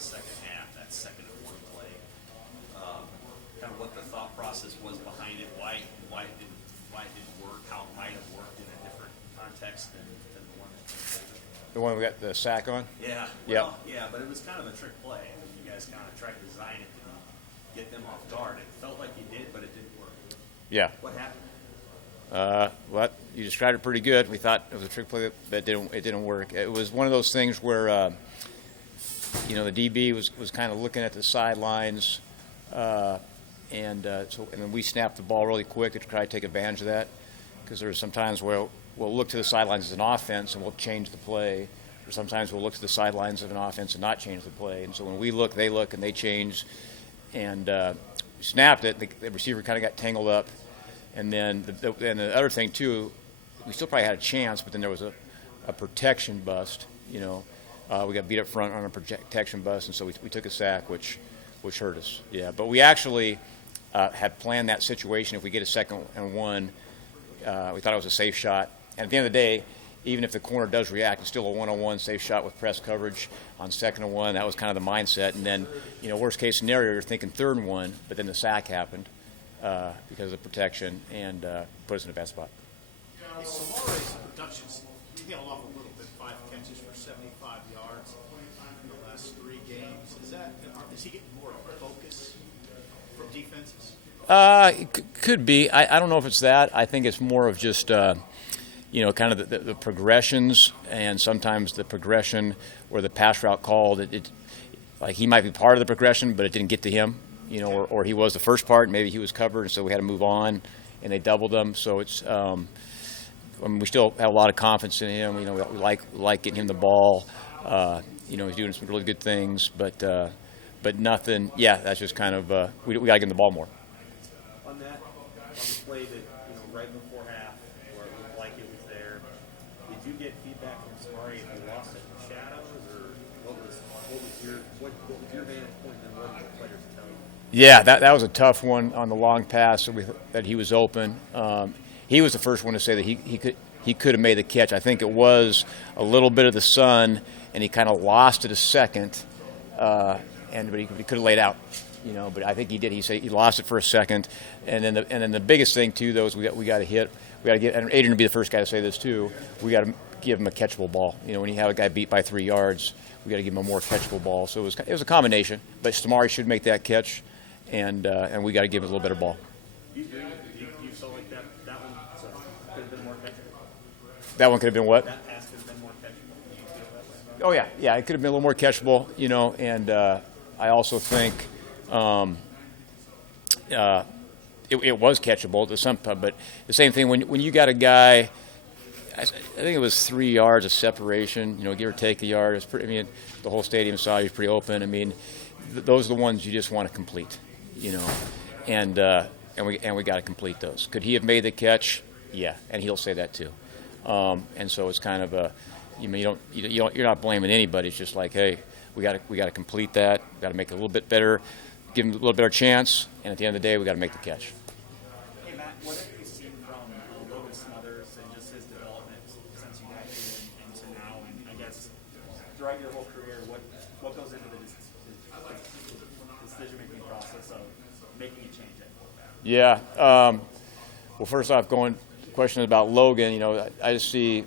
the second half, that second and one play. Kind of what the thought process was behind it, why it didn't work, how it might have worked in a different context than the one that came later. The one we got the sack on? Yeah. Well, yeah, but it was kind of a trick play. I mean, you guys kind of tried to design it to get them off guard. It felt like you did, but it didn't work. Yeah. What happened? Well, you described it pretty good. We thought it was a trick play that didn't work. It was one of those things where, the DB was kind of looking at the sidelines, and then we snapped the ball really quick to try to take advantage of that, because there's some times where we'll look to the sidelines as an offense and we'll change the play, or sometimes we'll look to the sidelines of an offense and not change the play. And so when we look, and they change, and snapped it. The receiver kind of got tangled up. And then the other thing, too, we still probably had a chance, but then there was a protection bust. We got beat up front on a protection bust, and so we took a sack, which hurt us. Yeah, but we actually had planned that situation. If we get a second and one, we thought it was a safe shot. And at the end of the day, even if the corner does react, it's still a one-on-one safe shot with press coverage on second and one. That was kind of the mindset. And then, worst case scenario, you're thinking third and one, but then the sack happened. Because of the protection, and put us in a bad spot. Samare's production's tailed off a little bit, 5 catches for 75 yards in the last 3 games. Is he getting more focus from defenses? It could be. I don't know if it's that. I think it's more of just, kind of the progressions, and sometimes the progression or the pass route called, like he might be part of the progression, but it didn't get to him. Or he was the first part, and maybe he was covered, and so we had to move on, and they doubled him. So it's, we still have a lot of confidence in him. We like getting him the ball. He's doing some really good things, but nothing. Yeah, that's just kind of we got to get him the ball more. On the play that right before half, where it looked like it was there, did you get feedback from Samari if you lost it in the shadows, or what was your vantage point, and what did the players tell you? Yeah, that was a tough one on the long pass that he was open. He was the first one to say that he could have made the catch. I think it was a little bit of the sun, and he kind of lost it a second, but he could have laid out. But I think he did. He said he lost it for a second, and then the biggest thing too, though, is we got to hit. We got to get. And Adrian would be the first guy to say this too. We got to give him a catchable ball. When you have a guy beat by 3 yards, we got to give him a more catchable ball. So it was a combination. But Samari should make that catch. And we got to give it a little better ball. You felt like that one could have been more catchable? That one could have been what? That pass could have been more catchable. You feel that way? Oh, yeah. It could have been a little more catchable, and I also think it was catchable to some point. But the same thing, when you got a guy, I think it was 3 yards of separation, give or take a yard. It's pretty, the whole stadium saw he was pretty open. Those are the ones you just want to complete. And we got to complete those. Could he have made the catch? Yeah, and he'll say that too. And so it's kind of you're not blaming anybody. It's just like, hey, we got to complete that. We got to make it a little bit better, give him a little better chance, and at the end of the day, we got to make the catch. Hey Matt, what have you seen from Logan Smothers and just his development since you got here and to now? And I guess throughout your whole career, what goes into the decision-making process of making a change at quarterback? Yeah. Well, first off, the question about Logan, I just see,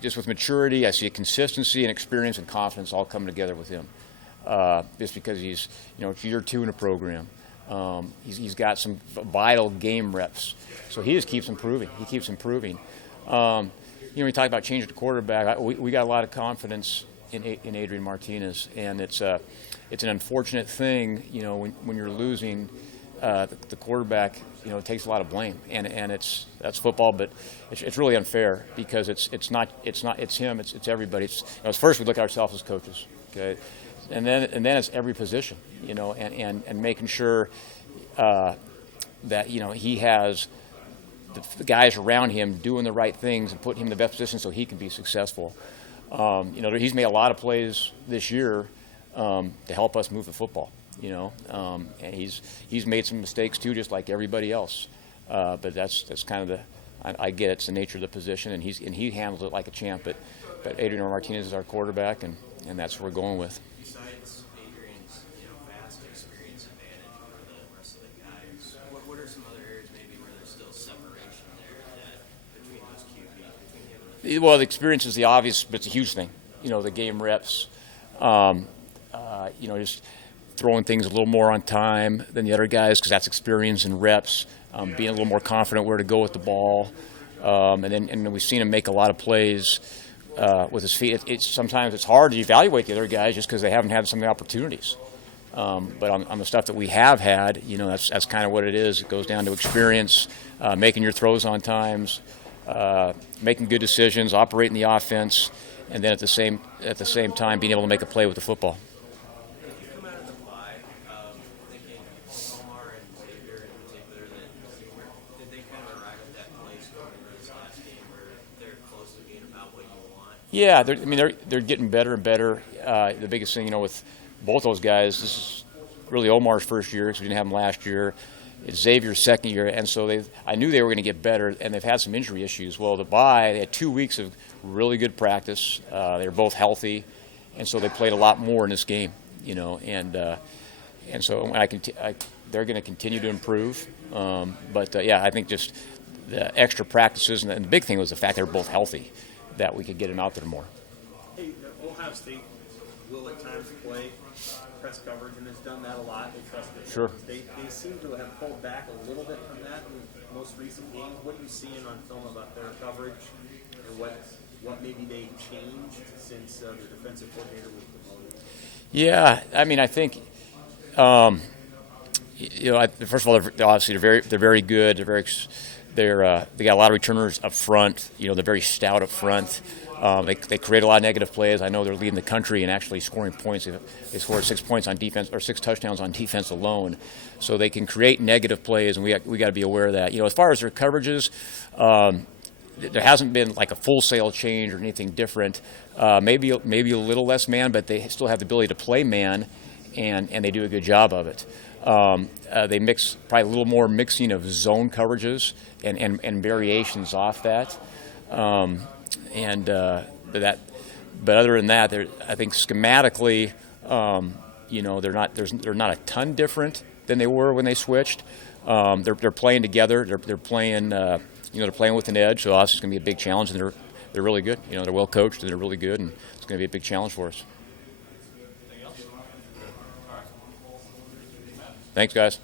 just with maturity, I see a consistency and experience and confidence all coming together with him. Just because he's, it's year 2 in a program. He's got some vital game reps. So he just keeps improving. He keeps improving. We talk about changing the quarterback. We got a lot of confidence in Adrian Martinez, and it's an unfortunate thing, when you're losing the quarterback. It takes a lot of blame, and that's football, but it's really unfair because it's him, it's everybody. First we look at ourselves as coaches, okay, and then it's every position, and making sure that he has the guys around him doing the right things and putting him in the best position so he can be successful. He's made a lot of plays this year to help us move the football, and he's made some mistakes too, just like everybody else. But that's kind of I get it's the nature of the position, and he handles it like a champ. But Adrian Martinez is our quarterback, and and that's what we're going with. Besides Adrian's, vast experience advantage over the rest of the guys, what are some other areas maybe where there's still separation there between those QBs, between him and the Well, the experience is the obvious, but it's a huge thing. The game reps, just throwing things a little more on time than the other guys because that's experience and reps, being a little more confident where to go with the ball. And then we've seen him make a lot of plays with his feet. Sometimes it's hard to evaluate the other guys just because they haven't had some of the opportunities. But on the stuff that we have had, that's kind of what it is. It goes down to experience, making your throws on times, making good decisions, operating the offense, and then at the same time being able to make a play with the football. If you come out of the bye, thinking Omar and Xavier in particular, did they kind of arrive at that place going into this last game where they're close to being about what you want? Yeah, they're getting better and better. The biggest thing, with both those guys, this is really Omar's first year because we didn't have him last year. It's Xavier's second year, and so I knew they were going to get better, and they've had some injury issues. Well, the bye, they had 2 weeks of really good practice. They were both healthy, and so they played a lot more in this game, and so they're going to continue to improve. But I think just the extra practices, and the big thing was the fact they were both healthy, that we could get them out there more. Hey, Ohio State will at times play press coverage and has done that a lot. They trust it. Sure. They seem to have pulled back a little bit from that in most recent games. What are you seeing on film about their coverage, and what maybe they changed since their defensive coordinator was promoted? Yeah, I think first of all, obviously they're very good. They got a lot of returners up front. They're very stout up front. They create a lot of negative plays. I know they're leading the country in actually scoring points. They scored 6 points on defense, or 6 touchdowns on defense alone. So they can create negative plays, and we got to be aware of that. As far as their coverages, there hasn't been like a full-sale change or anything different. Maybe a little less man, but they still have the ability to play man, and they do a good job of it. They mix probably a little more mixing of zone coverages and variations off that. But other than that, I think schematically, they're not a ton different than they were when they switched. They're playing together. They're playing. They're playing with an edge. So obviously it's going to be a big challenge, and they're really good. They're well coached and they're really good, and it's going to be a big challenge for us. Thanks, guys.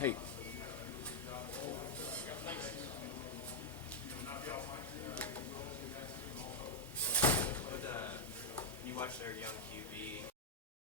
Hey. You watched their young QB